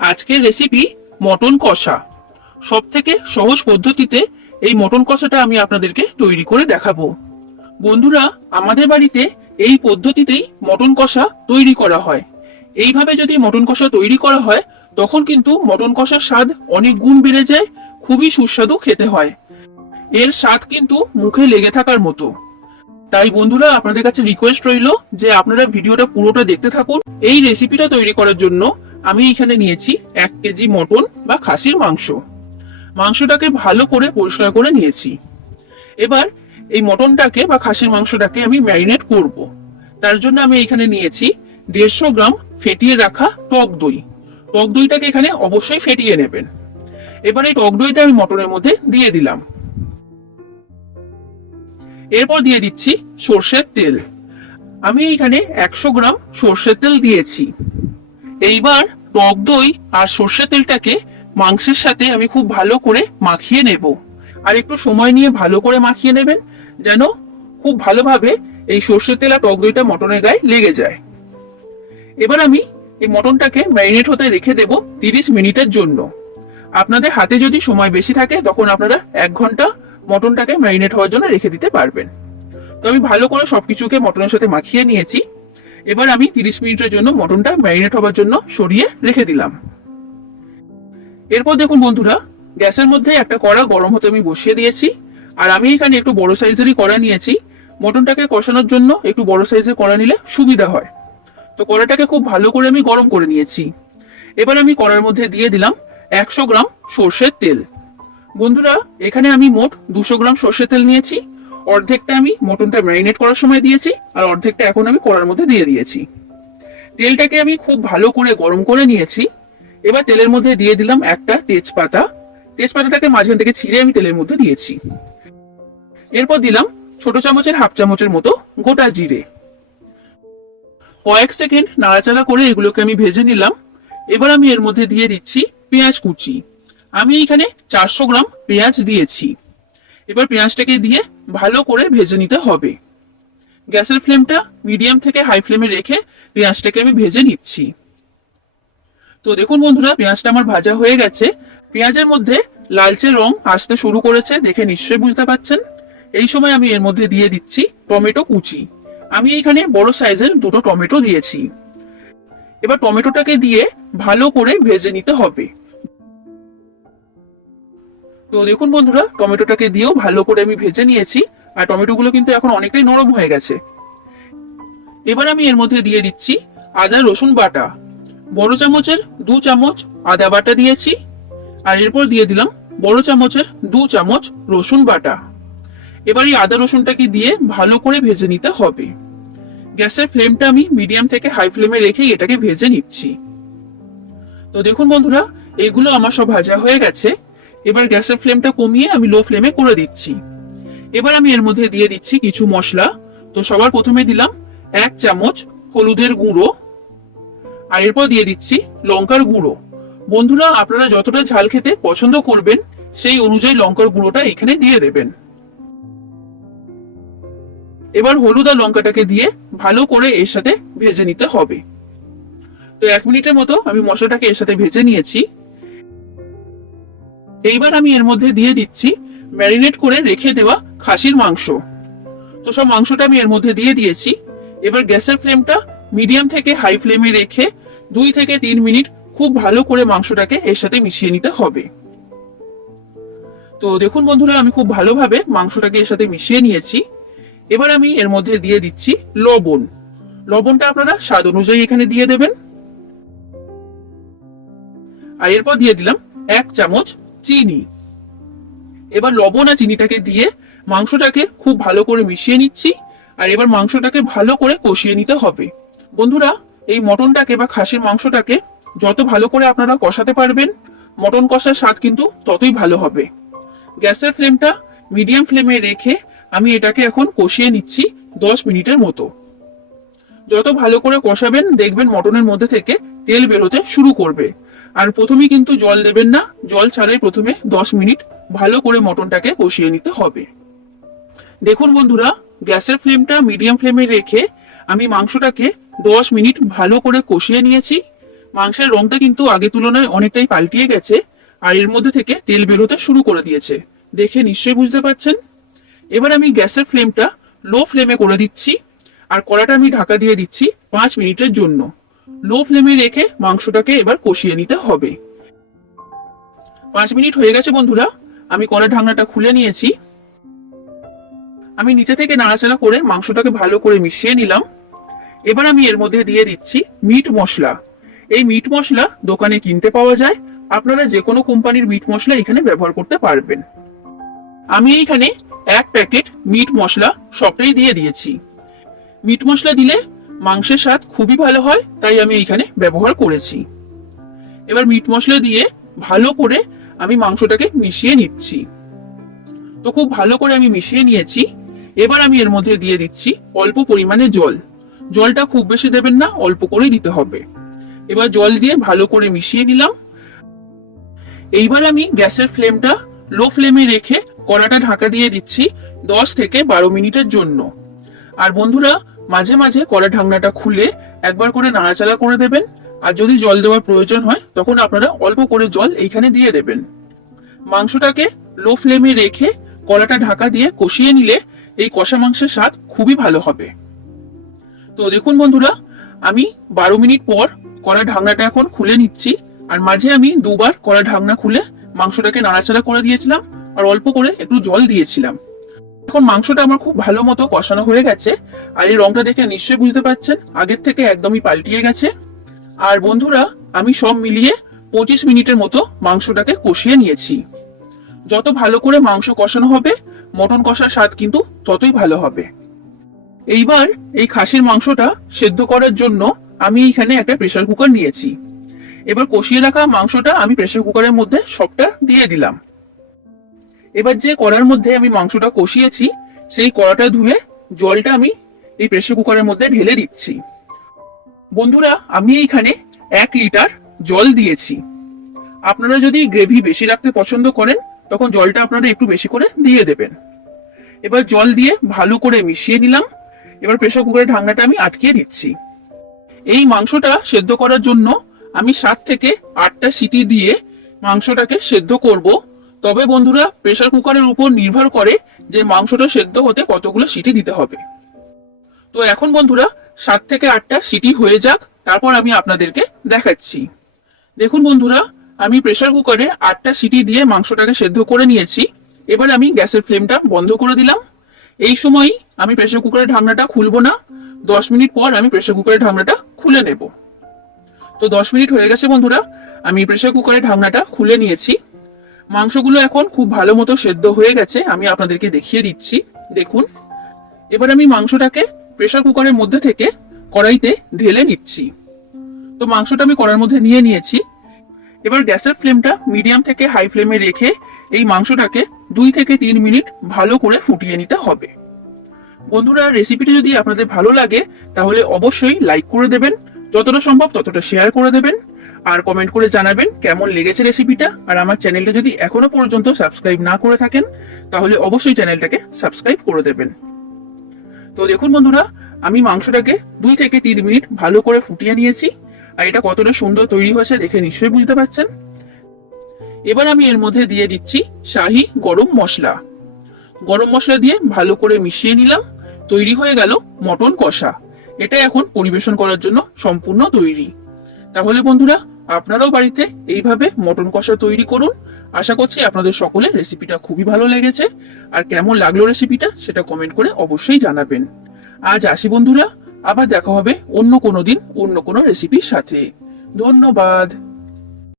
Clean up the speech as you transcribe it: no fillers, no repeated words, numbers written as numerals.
আজকের recipe mutton কষা। সব থেকে সহজ পদ্ধতিতে এই মটন কষাটা আমি আপনাদেরকে তৈরি করে দেখাবো। বন্ধুরা, আমাদের বাড়িতে এই পদ্ধতিতেই মটন কষা তৈরি করা হয়। এইভাবে যদি মটন কষা তৈরি করা হয় তখন কিন্তু মটন কষার স্বাদ অনেক গুণ বেড়ে যায়, খুবই সুস্বাদু খেতে হয়। এর স্বাদ কিন্তু মুখে লেগে থাকার মতো। তাই বন্ধুরা, আপনাদের কাছে রিকোয়েস্ট রইল যে আপনারা ভিডিওটা পুরোটা দেখতে থাকুন। এই রেসিপিটা তৈরি করার জন্য আমি এখানে নিয়েছি 1 কেজি মটন বা খাসির মাংস। মাংসটাকে ভালো করে পরিষ্কার করে নিয়েছি। এবার এই মটনটাকে বা খাসির মাংসটাকে আমি ম্যারিনেট করব। তার জন্য আমি এখানে নিয়েছি 150 গ্রাম ফেটিয়ে রাখা টক দই। টক দইটাকে এখানে অবশ্যই ফেটিয়ে নেবেন। এবার এই টক দইটা আমি মটনের মধ্যে দিয়ে দিলাম। এরপর দিয়ে দিচ্ছি সর্ষের তেল। আমি এখানে 100 গ্রাম সর্ষের তেল দিয়েছি। এইবার টক দই আর সর্ষের তেলটাকে মাংসের সাথে আমি খুব ভালো করে মাখিয়ে নেব। আর একটু সময় নিয়ে ভালো করে মাখিয়ে নেবেন, যেন খুব ভালোভাবে এই সর্ষের তেল আর টক দইটা মটনের গায়ে লেগে যায়। এবার আমি এই মটনটাকে ম্যারিনেট হতে রেখে দেব 30 মিনিটের জন্য। আপনাদের হাতে যদি সময় বেশি থাকে তখন আপনারা 1 ঘন্টা মটনটাকে ম্যারিনেট হওয়ার জন্য রেখে দিতে পারবেন। তো আমি ভালো করে সবকিছুকে মটনের সাথে মাখিয়ে নিয়েছি। এবার আমি 30 মিনিটের জন্য মটনটা ম্যারিনেট হওয়ার জন্য সরিয়ে রেখে দিলাম। এরপর দেখুন বন্ধুরা, গ্যাসের মধ্যে একটা কড়া গরম হতে আমি বসিয়ে দিয়েছি। আর আমি এখানে একটু বড় সাইজেরই কড়া নিয়েছি। মটনটাকে কষানোর জন্য একটু বড় সাইজের কড়া নিলে সুবিধা হয়। তো কড়াটাকে খুব ভালো করে আমি গরম করে নিয়েছি। এবার আমি কড়ার মধ্যে দিয়ে দিলাম 100 গ্রাম সর্ষের তেল। বন্ধুরা, এখানে আমি মোট 200 গ্রাম সর্ষের তেল নিয়েছি। অর্ধেকটা আমি মটনটা ম্যারিনেট করার সময় দিয়েছি, আর অর্ধেকটা এখন আমি কড়ার মধ্যে দিয়ে দিয়েছি। তেলটাকে আমি খুব ভালো করে গরম করে নিয়েছি। এবার তেলের মধ্যে দিয়ে দিলাম একটা তেজপাতা। তেজপাতাটাকে মাঝখান থেকে ছিঁড়ে আমি তেলের মধ্যে দিয়েছি। এরপর দিলাম ছোট চামচের হাফ চামচের মতো গোটা জিরে। কয়েক সেকেন্ড নাড়াচাড়া করে এগুলোকে আমি ভেজে নিলাম। এবার আমি এর মধ্যে দিয়ে দিচ্ছি পেঁয়াজ কুচি। আমি এখানে 400 গ্রাম পেঁয়াজ দিয়েছি। এবার পেঁয়াজটাকে দিয়ে ভালো করে ভেজে নিতে হবে। গ্যাসের ফ্লেমটা মিডিয়াম থেকে হাই ফ্লেমে রেখে পেঁয়াজটাকে আমি ভেজে নিচ্ছি। তো দেখুন বন্ধুরা, পেঁয়াজটা আমার ভাজা হয়ে গেছে। পেঁয়াজের মধ্যে লালচে রং আসতে শুরু করেছে, দেখে নিশ্চয়ই বুঝতে পারছেন। এই সময় আমি এর মধ্যে দিয়ে দিচ্ছি টমেটো কুচি। আমি এখানে বড় সাইজের 2টো টমেটো দিয়েছি। এবার টমেটোটাকে দিয়ে ভালো করে ভেজে নিতে হবে। তো দেখুন বন্ধুরা, টমেটোটাকে দিয়েও ভালো করে আমি ভেজে নিয়েছি। আর টমেটোগুলো কিন্তু এখন অনেকটাই নরম হয়ে গেছে। এবার আমি এর মধ্যে দিয়ে দিচ্ছি আদা রসুন বাটা। বড় চামচের 2 চামচ আদা বাটা দিয়েছি। আর এরপর দিয়ে দিলাম বড় চামচের 2 চামচ রসুন বাটা। এবার এই আদা রসুনটাকে দিয়ে ভালো করে ভেজে নিতে হবে। গ্যাসের ফ্লেমটা আমি মিডিয়াম থেকে হাই ফ্লেমে রেখে এটাকে ভেজে নিচ্ছি। তো দেখুন বন্ধুরা, এগুলো আমার সব ভাজা হয়ে গেছে। এবার গ্যাসের ফ্লেমটা কমিয়ে আমি লো ফ্লেমে করে দিচ্ছি। এবার আমি এর মধ্যে দিয়ে দিচ্ছি কিছু মশলা। তো সবার প্রথমে দিলাম 1 চামচ হলুদের গুঁড়ো। আর এরপর দিয়ে দিচ্ছি লঙ্কার গুঁড়ো। বন্ধুরা, আপনারা যতটা ঝাল খেতে পছন্দ করবেন সেই অনুযায়ী লঙ্কার গুঁড়োটা এখানে দিয়ে দেবেন। এবার হলুদ আর লঙ্কাটাকে দিয়ে ভালো করে এর সাথে ভেজে নিতে হবে। তো 1 মিনিটের মতো আমি মশলাটাকে এর সাথে ভেজে নিয়েছি। এইবার আমি এর মধ্যে দিয়ে দিচ্ছি ম্যারিনেট করে রেখে দেওয়া খাসির মাংস। তো সব মাংসটা আমি এর মধ্যে দিয়ে দিয়েছি। এবার গ্যাসের ফ্লেমটা মিডিয়াম থেকে হাই ফ্লেমে রেখে 2 থেকে 3 মিনিট খুব ভালো করে মাংসটাকে এর সাথে মিশিয়ে নিতে হবে। তো দেখুন বন্ধুরা, আমি খুব ভালোভাবে মাংসটাকে এর সাথে মিশিয়ে নিয়েছি। এবার আমি এর মধ্যে দিয়ে দিচ্ছি লবণ। লবণটা আপনারা স্বাদ অনুযায়ী এখানে দিয়ে দেবেন। আর এরপর দিয়ে দিলাম 1 চামচ চিনি। এবার লবণ আর চিনিটাকে দিয়ে মাংসটাকে খুব ভালো করে মিশিয়ে নিচ্ছি। আর এবার মাংসটাকে ভালো করে কষিয়ে নিতে হবে। বন্ধুরা, এই মটনটাকে বা খাসির মাংসটাকে যত ভালো করে আপনারা কষাতে পারবেন, মটন কষার স্বাদ কিন্তু ততই ভালো হবে। গ্যাসের ফ্লেমটা মিডিয়াম ফ্লেমে রেখে আমি এটাকে এখন কষিয়ে নিচ্ছি 10 মিনিটের মতো। যত ভালো করে কষাবেন দেখবেন মটনের মধ্যে থেকে তেল বেরোতে শুরু করবে। আর প্রথমেই কিন্তু জল দেবেন না, জল ছাড়াই প্রথমে 10 মিনিট ভালো করে মটনটাকে কষিয়ে নিতে হবে। দেখুন বন্ধুরা, গ্যাসের ফ্লেমটা মিডিয়াম ফ্লেমে রেখে আমি মাংসটাকে 10 মিনিট ভালো করে কষিয়ে নিয়েছি। মাংসের রংটা কিন্তু আগের তুলনায় অনেকটাই পাল্টিয়ে গেছে, আর এর মধ্যে থেকে তেল বেরোতে শুরু করে দিয়েছে, দেখে নিশ্চয়ই বুঝতে পারছেন। এবার আমি গ্যাসের ফ্লেমটা লো ফ্লেমে করে দিচ্ছি, আর কড়াটা আমি ঢাকা দিয়ে দিচ্ছি 5 মিনিটের জন্য। লো ফ্লেমে রেখে মাংসটাকে এবার কষিয়ে নিতে হবে। 5 মিনিট হয়ে গেছে বন্ধুরা, আমি কড়ার ঢাকনাটা খুলে নিয়েছি। আমি নিচে থেকে নাড়াচাড়া করে মাংসটাকে ভালো করে মিশিয়ে নিলাম। এবার আমি এর মধ্যে দিয়ে দিচ্ছি মিট মশলা। এই মিট মশলা দোকানে কিনতে পাওয়া যায়, আপনারা যে কোনো কোম্পানির মিট মশলা এখানে ব্যবহার করতে পারবেন। আমি এইখানে 1 প্যাকেট মিট মশলা সবটাই দিয়ে দিয়েছি। মিট মশলা দিলে মাংসের স্বাদ খুবই ভালো হয়, তাই আমি এইখানে ব্যবহার করেছি। এবার মিট মশলা দিয়ে ভালো করে আমি মাংসটাকে মিশিয়ে নিচ্ছি। তো খুব ভালো করে আমি মিশিয়ে নিয়েছি। এবার আমি এর মধ্যে দিয়ে দিচ্ছি অল্প পরিমাণে জল। জলটা খুব বেশি দেবেন না, অল্প করেই দিতে হবে। এবার জল দিয়ে ভালো করে মিশিয়ে নিলাম। এইবার আমি গ্যাসের ফ্লেমটা লো ফ্লেমে রেখে কড়াটা ঢাকা দিয়ে দিচ্ছি 10 থেকে 12 মিনিটের জন্য। আর বন্ধুরা, মাঝে মাঝে কড়া ঢাকনাটা খুলে একবার করে নাড়াচাড়া করে দেবেন, আর যদি জল দেওয়ার প্রয়োজন হয় তখন আপনারা অল্প করে জল এইখানে দিয়ে দেবেন। মাংসটাকে লো ফ্লেমে রেখে কড়াটা ঢাকা দিয়ে কষিয়ে নিলে এই কষা মাংসের স্বাদ খুবই ভালো হবে। তো দেখুন বন্ধুরা, আমি 12 মিনিট পর কড়া ঢাকনাটা এখন খুলে নিচ্ছি, আর মাঝে আমি দুবার কড়া ঢাকনা খুলে মাংসটাকে নাড়াচাড়া করে দিয়েছিলাম, আর অল্প করে একটু জল দিয়েছিলাম। এখন মাংসটা আমার খুব ভালো মতো কষানো হয়ে গেছে, আর এই রংটা দেখে নিশ্চয়ই বুঝতে পারছেন আগের থেকে একদমই পাল্টিয়ে গেছে। আর বন্ধুরা, আমি সব মিলিয়ে 25 মিনিটের মতো মাংসটাকে কষিয়ে নিয়েছি। যত ভালো করে মাংস কষানো হবে, মটন কষার স্বাদ কিন্তু ততই ভালো হবে। এইবার এই খাসির মাংসটা সেদ্ধ করার জন্য আমি এখানে একটা প্রেসার কুকার নিয়েছি। এবার কষিয়ে রাখা মাংসটা আমি প্রেসার কুকারের মধ্যে সবটা দিয়ে দিলাম। এবার যে কড়ার মধ্যে আমি মাংসটা কষিয়েছি, সেই কড়াটা ধুয়ে জলটা আমি এই প্রেসার কুকারের মধ্যে ঢেলে দিচ্ছি। বন্ধুরা, আমি এইখানে 1 লিটার জল দিয়েছি। আপনারা যদি গ্রেভি বেশি রাখতে পছন্দ করেন তখন জলটা আপনারা একটু বেশি করে দিয়ে দেবেন। এবার জল দিয়ে ভালো করে মিশিয়ে নিলাম। এবার প্রেসার কুকারের ঢাকনাটা আমি আটকিয়ে দিচ্ছি। এই মাংসটা সেদ্ধ করার জন্য আমি 7 থেকে 8টা সিটি দিয়ে মাংসটাকে সেদ্ধ করব। তবে বন্ধুরা, প্রেসার কুকারের উপর নির্ভর করে যে মাংসটা সেদ্ধ হতে কতগুলো সিটি দিতে হবে। তো এখন বন্ধুরা 7 থেকে 8টা সিটি হয়ে যাক, তারপর আমি আপনাদেরকে দেখাচ্ছি। দেখুন বন্ধুরা, আমি প্রেসার কুকারে 8টা সিটি দিয়ে মাংসটাকে সেদ্ধ করে নিয়েছি। এবার আমি গ্যাসের ফ্লেমটা বন্ধ করে দিলাম। এই সময় আমি প্রেসার কুকারের ঢাকনাটা খুলবো না, 10 মিনিট পর আমি প্রেসার কুকারের ঢাকনাটা খুলে নেব। তো 10 মিনিট হয়ে গেছে বন্ধুরা, আমি প্রেসার কুকারের ঢাকনাটা খুলে নিয়েছি। মাংসগুলো এখন খুব ভালো মতো সেদ্ধ হয়ে গেছে, আমি আপনাদেরকে দেখিয়ে দিচ্ছি। দেখুন, এবার আমি মাংসটাকে প্রেসার কুকারের মধ্যে থেকে কড়াইতে ঢেলে নিচ্ছি। তো মাংসটা আমি কড়াইয়ের মধ্যে নিয়ে নিয়েছি। এবার গ্যাসের ফ্লেমটা মিডিয়াম থেকে হাই ফ্লেমে রেখে এই মাংসটাকে 2 থেকে 3 মিনিট ভালো করে ফুটিয়ে নিতে হবে। বন্ধুরা, রেসিপিটি যদি আপনাদের ভালো লাগে তাহলে অবশ্যই লাইক করে দেবেন, যতটা সম্ভব ততটা শেয়ার করে দেবেন, আর কমেন্ট করে জানাবেন কেমন লেগেছে রেসিপিটা। আর আমার চ্যানেলটা যদি এখনো পর্যন্ত সাবস্ক্রাইব না করে থাকেন তাহলে অবশ্যই চ্যানেলটাকে সাবস্ক্রাইব করে দেবেন। তো দেখুন বন্ধুরা, আমি মাংসটাকে 2 থেকে 3 মিনিট ভালো করে ফুটিয়ে নিয়েছি, আর এটা কতটা সুন্দর তৈরি হয়েছে দেখে নিশ্চয়ই বুঝতে পারছেন। এবার আমি এর মধ্যে দিয়ে দিচ্ছি শাহি গরম মশলা। গরম মশলা দিয়ে ভালো করে মিশিয়ে নিলাম। তৈরি হয়ে গেল মটন কষা। এটা এখন পরিবেশন করার জন্য সম্পূর্ণ তৈরি। তাহলে বন্ধুরা, আপনারাও বাড়িতে এইভাবে মটন কষা তৈরি করুন। আশা করছি আপনাদের সকলের রেসিপিটা খুবই ভালো লেগেছে, আর কেমন লাগলো রেসিপিটা সেটা কমেন্ট করে অবশ্যই জানাবেন। আজ আসি বন্ধুরা, আবার দেখা হবে অন্য কোনো দিন অন্য কোনো রেসিপির সাথে। ধন্যবাদ।